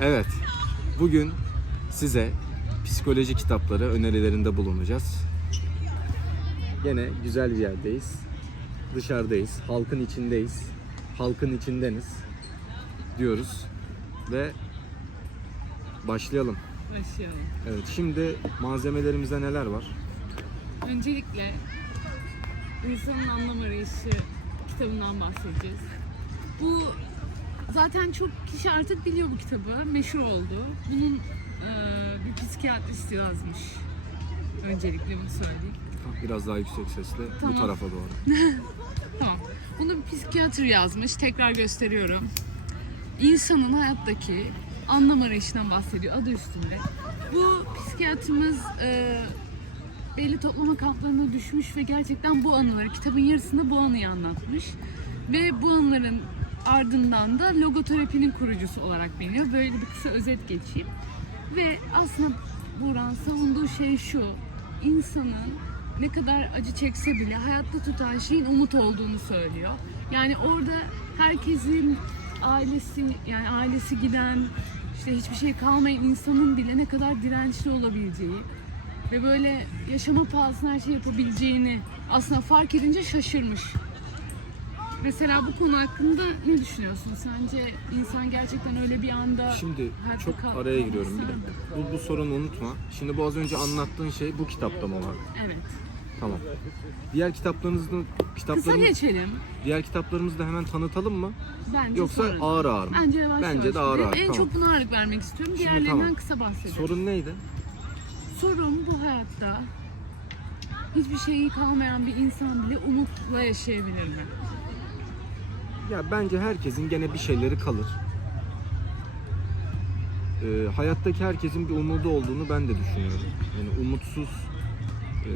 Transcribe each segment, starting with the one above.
Evet. Bugün size psikoloji kitapları önerilerinde bulunacağız. Gene güzel bir yerdeyiz. Dışarıdayız. Halkın içindeyiz. Halkın içindeniz diyoruz. Ve başlayalım. Başlayalım. Evet şimdi malzemelerimizde neler var? Öncelikle insanın anlam arayışı kitabından bahsedeceğiz. Bu zaten çok kişi artık biliyor bu kitabı. Meşhur oldu. Bunun e, bir psikiyatrist yazmış. Öncelikle bunu söyleyeyim. Biraz daha yüksek sesle Tamam. bu tarafa doğru. Tamam. Bunu bir psikiyatr yazmış. Tekrar gösteriyorum. İnsanın hayattaki anlam arayışından bahsediyor adı üstünde. Bu psikiyatrımız e, belli toplama kamplarına düşmüş ve gerçekten bu anıları, kitabın yarısında bu anıyı anlatmış. Ve bu anıların ardından da logoterapinin kurucusu olarak biliniyor. Böyle bir kısa özet geçeyim. Ve aslında Buran savunduğu şey şu. insanın ne kadar acı çekse bile hayatta tutan şeyin umut olduğunu söylüyor. Yani orada herkesin ailesi yani ailesi giden işte hiçbir şey kalmayan insanın bile ne kadar dirençli olabileceği ve böyle yaşama pahasına her şey yapabileceğini aslında fark edince şaşırmış. Mesela bu konu hakkında ne düşünüyorsun? Sence insan gerçekten öyle bir anda Şimdi hayatta çok kal- araya giriyorum bir dakika. Bu, bu sorunu unutma. Şimdi bu az önce anlattığın şey bu kitapta mı var? Evet. Tamam. Diğer kitaplarınızda Kısa kitaplarımız geçelim. diğer kitaplarımızı da hemen tanıtalım mı? Bence Yoksa sonra. ağır ağır mı? Bence yavaş Bence yavaş de ağır ağır, En tamam. çok buna ağırlık vermek istiyorum. Şimdi Diğerlerinden tamam. kısa bahsedelim. Sorun neydi? Sorun bu hayatta hiçbir şeyi kalmayan bir insan bile umutla yaşayabilir mi? Ya bence herkesin gene bir şeyleri kalır. Ee, hayattaki herkesin bir umudu olduğunu ben de düşünüyorum. Yani umutsuz e,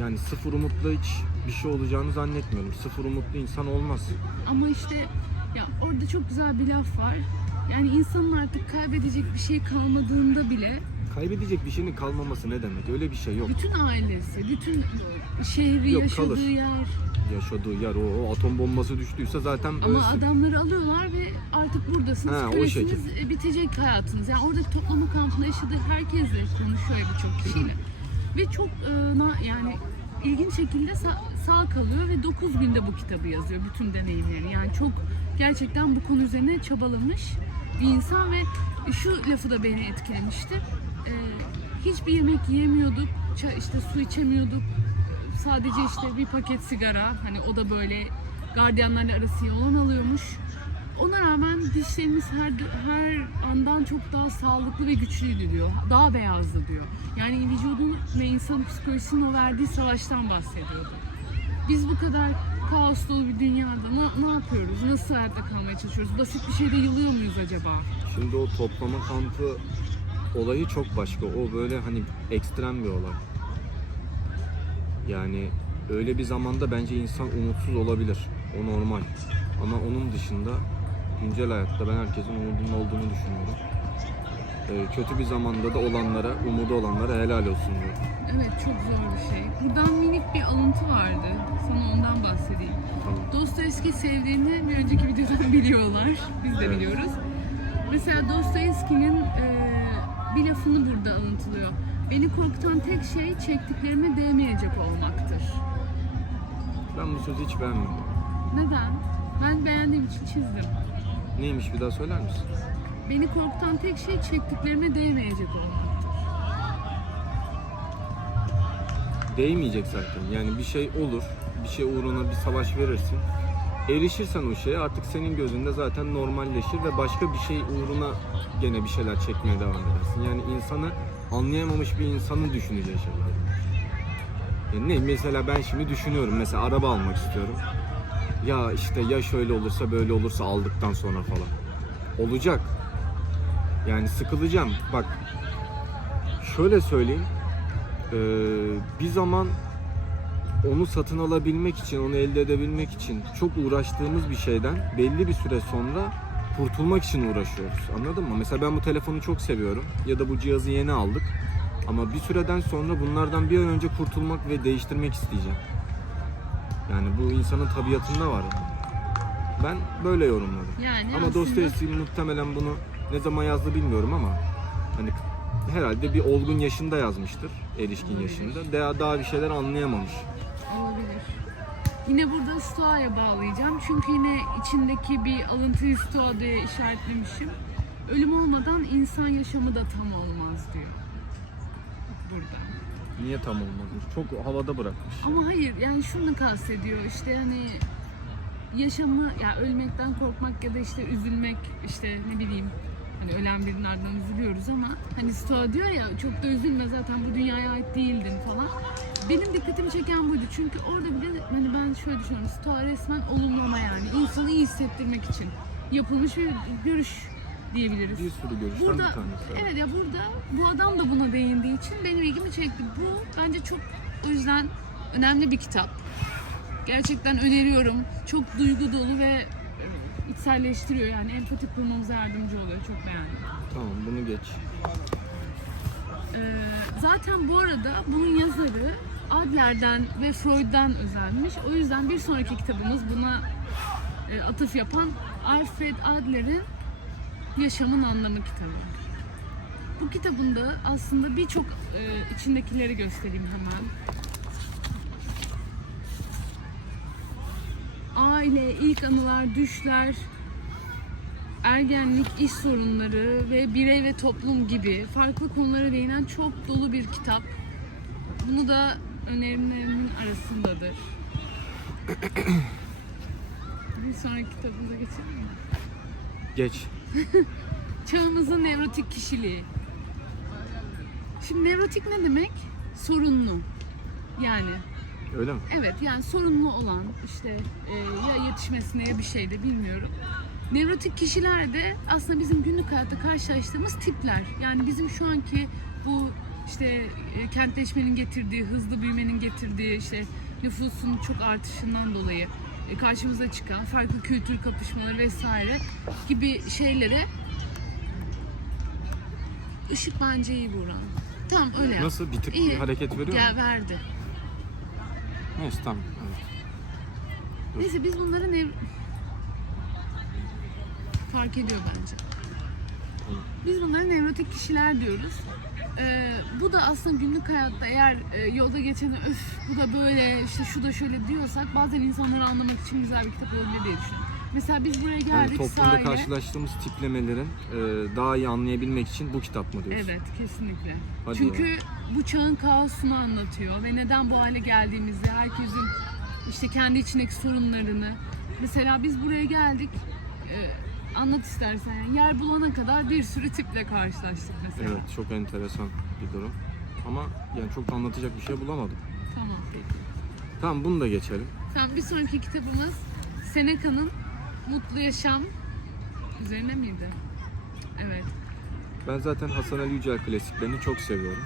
yani sıfır umutla hiç bir şey olacağını zannetmiyorum. Sıfır umutlu insan olmaz. Ama işte ya orada çok güzel bir laf var. Yani insanın artık kaybedecek bir şey kalmadığında bile Kaybedecek bir şeyin kalmaması ne demek? Öyle bir şey yok. bütün ailesi, bütün şehri, Yok, yaşadığı kalır. yer Yaşadığı yer o, o atom bombası düştüyse zaten ama ölsün. adamları alıyorlar ve artık buradasınız. Ha, o kölesiniz, e, bitecek hayatınız. Yani orada toplama kampında yaşadığı herkesle konuşuyor birçok kişiyle. ve çok e, na- yani ilginç şekilde sa- sağ kalıyor ve 9 günde bu kitabı yazıyor bütün deneyimlerini. Yani çok gerçekten bu konu üzerine çabalamış bir insan ve şu lafı da beni etkilemişti. E, hiçbir yemek yiyemiyorduk, işte su içemiyorduk. Sadece işte bir paket sigara, hani o da böyle gardiyanlarla arası iyi olan alıyormuş. Ona rağmen dişlerimiz her her andan çok daha sağlıklı ve güçlüydü diyor. Daha beyazdı diyor. Yani vücudun ve insan psikolojisinin o verdiği savaştan bahsediyordu. Biz bu kadar kaos dolu bir dünyada ne, ne yapıyoruz? Nasıl hayatta kalmaya çalışıyoruz? Basit bir şeyde yılıyor muyuz acaba? Şimdi o toplama kampı olayı çok başka. O böyle hani ekstrem bir olay. Yani öyle bir zamanda bence insan umutsuz olabilir. O normal. Ama onun dışında güncel hayatta ben herkesin umudunun olduğunu düşünüyorum. Ee, kötü bir zamanda da olanlara, umudu olanlara helal olsun diyorum. Evet çok zor bir şey. Buradan minik bir alıntı vardı. Sana ondan bahsedeyim. Tamam. Dostoyevski sevdiğini bir önceki videodan biliyorlar. Biz de Evet. biliyoruz. Mesela Dostoyevski'nin e, bir lafını burada alıntılıyor. Beni korkutan tek şey çektiklerime değmeyecek olmaktır. Sözü hiç beğenmedim. Neden? Ben beğendiğim için çizdim. Neymiş bir daha söyler misin? Beni korkutan tek şey çektiklerime değmeyecek olmaktır. değmeyecek zaten. Yani bir şey olur, bir şey uğruna bir savaş verirsin. Erişirsen o şeye artık senin gözünde zaten normalleşir ve başka bir şey uğruna gene bir şeyler çekmeye devam edersin. Yani insanı anlayamamış bir insanı düşüneceği şeyler. Yani ne mesela ben şimdi düşünüyorum mesela araba almak istiyorum. Ya işte ya şöyle olursa böyle olursa aldıktan sonra falan. Olacak. Yani sıkılacağım. Bak şöyle söyleyeyim. Ee, bir zaman onu satın alabilmek için, onu elde edebilmek için çok uğraştığımız bir şeyden belli bir süre sonra kurtulmak için uğraşıyoruz. Anladın mı? Mesela ben bu telefonu çok seviyorum ya da bu cihazı yeni aldık. Ama bir süreden sonra bunlardan bir an önce kurtulmak ve değiştirmek isteyeceğim. Yani bu insanın tabiatında var. Ben böyle yorumladım. Yani Ama aslında- Dostoyevski muhtemelen bunu Ne zaman yazdı bilmiyorum ama hani herhalde bir olgun yaşında yazmıştır. Erişkin Olabilir. yaşında. Daha, daha bir şeyler anlayamamış. Olabilir. Yine burada Stoa'ya bağlayacağım. Çünkü yine içindeki bir alıntıyı Stoa diye işaretlemişim. Ölüm olmadan insan yaşamı da tam olmaz diyor. Burada. Niye tam olmadı? Çok havada bırakmış. Ama hayır yani şunu kastediyor işte hani yaşamı ya ölmekten korkmak ya da işte üzülmek işte ne bileyim hani ölen birinin ardından üzülüyoruz ama hani Stoa diyor ya çok da üzülme zaten bu dünyaya ait değildin falan. Benim dikkatimi çeken buydu çünkü orada bile hani ben şöyle düşünüyorum Stoa resmen olumlama yani insanı iyi hissettirmek için yapılmış bir görüş diyebiliriz. Bir sürü görüşten Burada bir tanesi. evet ya burada bu adam da buna değindiği için benim ilgimi çekti. Bu bence çok o yüzden önemli bir kitap. Gerçekten öneriyorum. Çok duygu dolu ve içselleştiriyor yani empati kurmamıza yardımcı oluyor. Çok beğendim. Tamam bunu geç. Ee, zaten bu arada bunun yazarı Adler'den ve Freud'dan özenmiş. O yüzden bir sonraki kitabımız buna e, atıf yapan Alfred Adler'in Yaşamın Anlamı kitabı. Bu kitabında aslında birçok e, içindekileri göstereyim hemen. Aile, ilk anılar, düşler, ergenlik, iş sorunları ve birey ve toplum gibi farklı konulara değinen çok dolu bir kitap. Bunu da önerimlerimin arasındadır. bir sonraki kitabımıza geçelim mi? Geç. Çağımızın nevrotik kişiliği. Şimdi nevrotik ne demek? Sorunlu. Yani Öyle mi? Evet yani sorunlu olan işte e, ya yetişmesine ya bir şeyde bilmiyorum. Nevrotik kişiler de aslında bizim günlük hayatta karşılaştığımız tipler. Yani bizim şu anki bu işte e, kentleşmenin getirdiği, hızlı büyümenin getirdiği işte nüfusun çok artışından dolayı karşımıza çıkan farklı kültür kapışmaları vesaire gibi şeylere ışık bence iyi Buran. Tamam öyle yap. Nasıl bir tık İyi. bir hareket veriyor mu? verdi. Neyse tamam. Evet. Dur. Neyse biz bunları ne fark ediyor bence. Biz bunlara nevrotik kişiler diyoruz. Ee, bu da aslında günlük hayatta eğer e, yolda geçeni öf bu da böyle işte şu da şöyle diyorsak bazen insanları anlamak için güzel bir kitap olabilir diye düşünüyorum. Mesela biz buraya Yani geldik toplumda sahile. karşılaştığımız tiplemelerin e, daha iyi anlayabilmek için bu kitap mı diyorsun? Evet kesinlikle. Hadi Çünkü bu çağın kaosunu anlatıyor ve neden bu hale geldiğimizi, herkesin işte kendi içindeki sorunlarını. Mesela biz buraya geldik. e, anlat istersen yani yer bulana kadar bir sürü tiple karşılaştık mesela. Evet çok enteresan bir durum. Ama yani çok da anlatacak bir şey bulamadım. Tamam. Tamam bunu da geçelim. Tamam bir sonraki kitabımız Seneca'nın Mutlu Yaşam üzerine miydi? Evet. Ben zaten Hasan Ali Yücel klasiklerini çok seviyorum.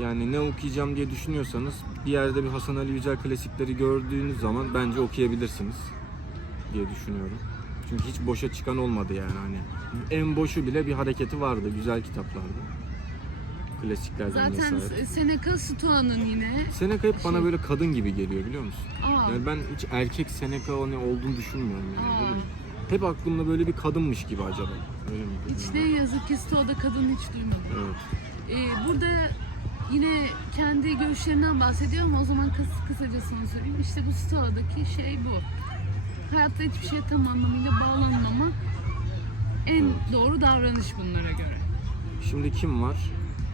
Yani ne okuyacağım diye düşünüyorsanız bir yerde bir Hasan Ali Yücel klasikleri gördüğünüz zaman bence okuyabilirsiniz diye düşünüyorum. Çünkü hiç boşa çıkan olmadı yani hani. En boşu bile bir hareketi vardı, güzel kitaplardı. Klasiklerden Zaten vesaire. Seneca Stoa'nın yine Seneca hep bana Şey- böyle kadın gibi geliyor biliyor musun? Aa, Yani ben hiç erkek Seneca ne olduğunu düşünmüyorum yani. Böyle Hep aklımda böyle bir kadınmış gibi acaba. Öyle mi? hiç ne yazık ki Stoa'da kadın hiç duymadım. Evet. Ee, burada yine kendi görüşlerinden bahsediyor ama o zaman kıs kısacasını söyleyeyim. İşte bu Stoa'daki şey bu. Hayatta hiçbir şeye tam anlamıyla bağlanmama en Evet. doğru davranış bunlara göre. Şimdi kim var?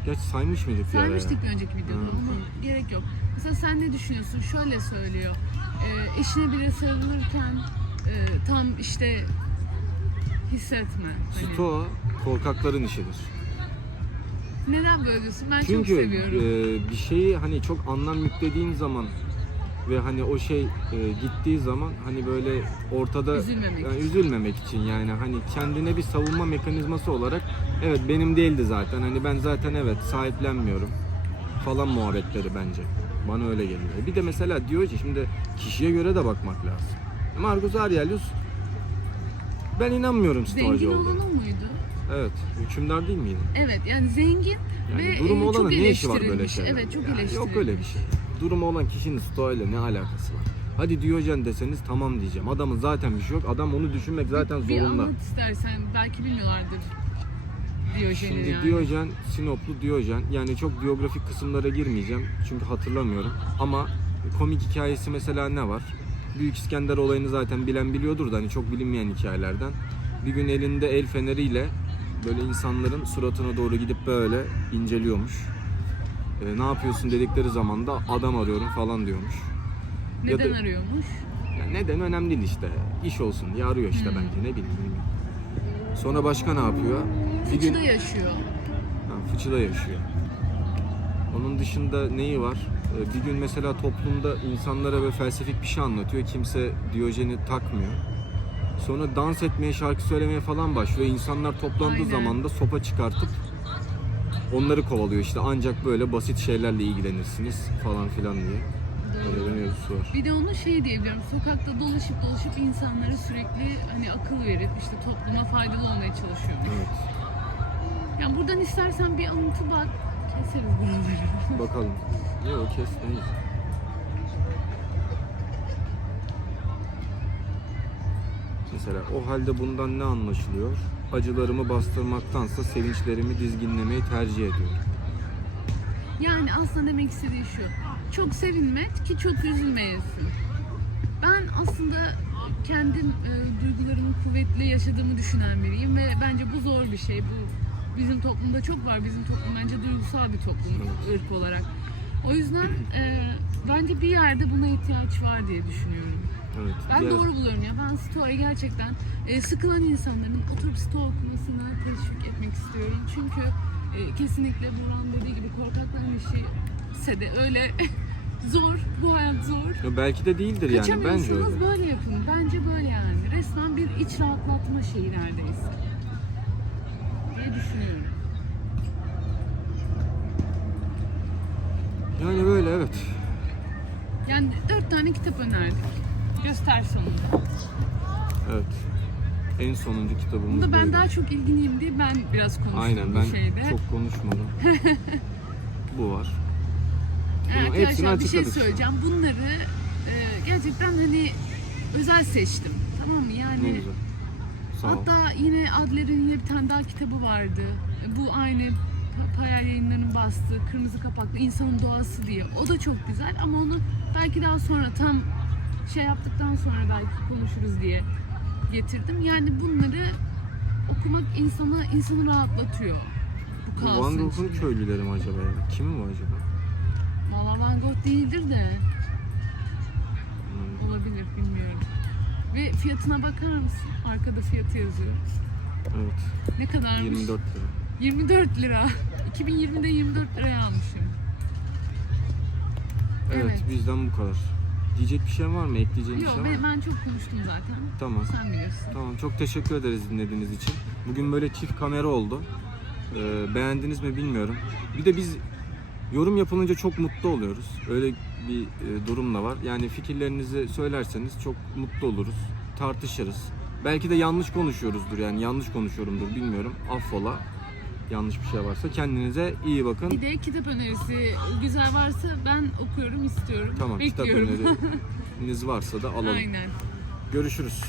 Gerçi saymış mıydık bir? Saymıştık bir önceki videoda ama gerek yok. Mesela sen ne düşünüyorsun? Şöyle söylüyor. Ee, eşine biri sarılırken e, tam işte hissetme. Hani, Stoa korkakların işidir. neden böyle diyorsun? Ben çok Çünkü seviyorum. e, bir şeyi hani çok anlam yüklediğin zaman ve hani o şey e, gittiği zaman hani böyle ortada Üzülmemek yani için. üzülmemek için yani hani kendine bir savunma mekanizması olarak evet benim değildi zaten hani ben zaten evet sahiplenmiyorum falan muhabbetleri bence. Bana öyle geliyor. Bir de mesela diyor ki şimdi kişiye göre de bakmak lazım. Marcus Aurelius ben inanmıyorum Zengin stoacı olan olduğunu. o muydu? Evet. Hükümdar değil miydi? Evet yani zengin Yani ve durumu e, olana ne işi var böyle şeyler? Evet çok Yani. Yok öyle bir şey. Durumu olan kişinin stoğuyla ne alakası var? Hadi Diyojen deseniz tamam diyeceğim. Adamın zaten bir şey yok. Adam onu düşünmek zaten bir zorunda. anlat istersen belki bilmiyorlardır Diyojen'i Şimdi yani. Diyojen, Sinoplu Diyojen. Yani çok biyografik kısımlara girmeyeceğim. Çünkü hatırlamıyorum. Ama komik hikayesi mesela ne var? Büyük İskender olayını zaten bilen biliyordur da hani çok bilinmeyen hikayelerden. Bir gün elinde el feneriyle böyle insanların suratına doğru gidip böyle inceliyormuş. Ee, ne yapıyorsun dedikleri zaman da adam arıyorum falan diyormuş. ya Neden da- arıyormuş? Yani neden önemli değil işte. İş olsun diye arıyor işte Hmm. bence ne bileyim. Sonra başka ne yapıyor? Bir gün Fıçıda yaşıyor. Ha, fıçıda yaşıyor. Onun dışında neyi var? Ee, Bir gün mesela toplumda insanlara ve felsefik bir şey anlatıyor. Kimse Diyojen'i takmıyor. Sonra dans etmeye, şarkı söylemeye falan başlıyor. İnsanlar toplandığı Aynen. zaman da sopa çıkartıp onları kovalıyor. İşte ancak böyle basit şeylerle ilgilenirsiniz falan filan diye. Öyle bir mevzusu var. Bir de onu şey diyebiliyorum. Sokakta dolaşıp dolaşıp insanlara sürekli hani akıl verip işte topluma faydalı olmaya çalışıyormuş. Evet. Yani buradan istersen bir alıntı bak. Keseriz buraları. Bakalım. Yok kes Mesela o halde bundan ne anlaşılıyor? Acılarımı bastırmaktansa sevinçlerimi dizginlemeyi tercih ediyorum. Yani aslında demek istediği şu. Çok sevinme ki çok üzülmeyesin. Ben aslında kendim e, duygularımı kuvvetli yaşadığımı düşünen biriyim ve bence bu zor bir şey. Bu bizim toplumda çok var. Bizim toplum bence duygusal bir toplum ırk olarak. O yüzden e, bence bir yerde buna ihtiyaç var diye düşünüyorum. Evet. Ben diğer- doğru buluyorum ya. Ben Stoa'yı gerçekten e, sıkılan insanların oturup Stoa okumasına teşvik etmek istiyorum. Çünkü e, kesinlikle Burhan dediği gibi korkakların işi ise de öyle zor. Bu hayat zor. Ya belki de değildir yani bence öyle. böyle yapın. Bence böyle yani. Resmen bir iç rahatlatma şeyi neredeyse. Diye düşünüyorum. Yani böyle evet. Yani dört tane kitap önerdik. Göster sonunda. Evet. En sonuncu kitabımız Bunda ben buydu. daha çok ilgiliyim diye ben biraz konuştum Aynen bu ben şeyde. çok konuşmadım. Bu var. Evet, hepsini arkadaşlar bir şey açıkladık şu an. söyleyeceğim. Bunları e, gerçekten hani özel seçtim. Tamam mı? Yani Ne güzel. Sağ ol. hatta yine Adler'in yine bir tane daha kitabı vardı. Bu aynı Pa- Payal yayınlarının bastığı kırmızı kapaklı insanın doğası diye. O da çok güzel ama onu belki daha sonra tam şey yaptıktan sonra belki konuşuruz diye getirdim. Yani bunları okumak insana insanı rahatlatıyor. Bu Bu kaosun Van Gogh'un içinde. köylüleri mi acaba ya? Kimin bu acaba? Valla Van Gogh değildir de Hmm, olabilir bilmiyorum. Ve fiyatına bakar mısın? Arkada fiyatı yazıyor. Evet. Ne kadarmış? 24 lira. 24 lira. 2020'de 24 liraya almışım. Evet, Evet. bizden bu kadar. Diyecek bir şey var mı? Ekleyeceğin bir Yok şey var mı? ben, ben çok konuştum zaten. Tamam. Sen biliyorsun. Tamam. Çok teşekkür ederiz dinlediğiniz için. Bugün böyle çift kamera oldu. Ee, beğendiniz mi bilmiyorum. Bir de biz yorum yapılınca çok mutlu oluyoruz. Öyle bir e, durum da var. Yani fikirlerinizi söylerseniz çok mutlu oluruz. Tartışırız. Belki de yanlış konuşuyoruzdur yani yanlış konuşuyorumdur bilmiyorum. Affola. Yanlış bir şey varsa kendinize iyi bakın. Bir de kitap önerisi güzel varsa ben okuyorum istiyorum. Tamam kitap Bekliyorum. öneriniz varsa da alalım. Aynen. Görüşürüz.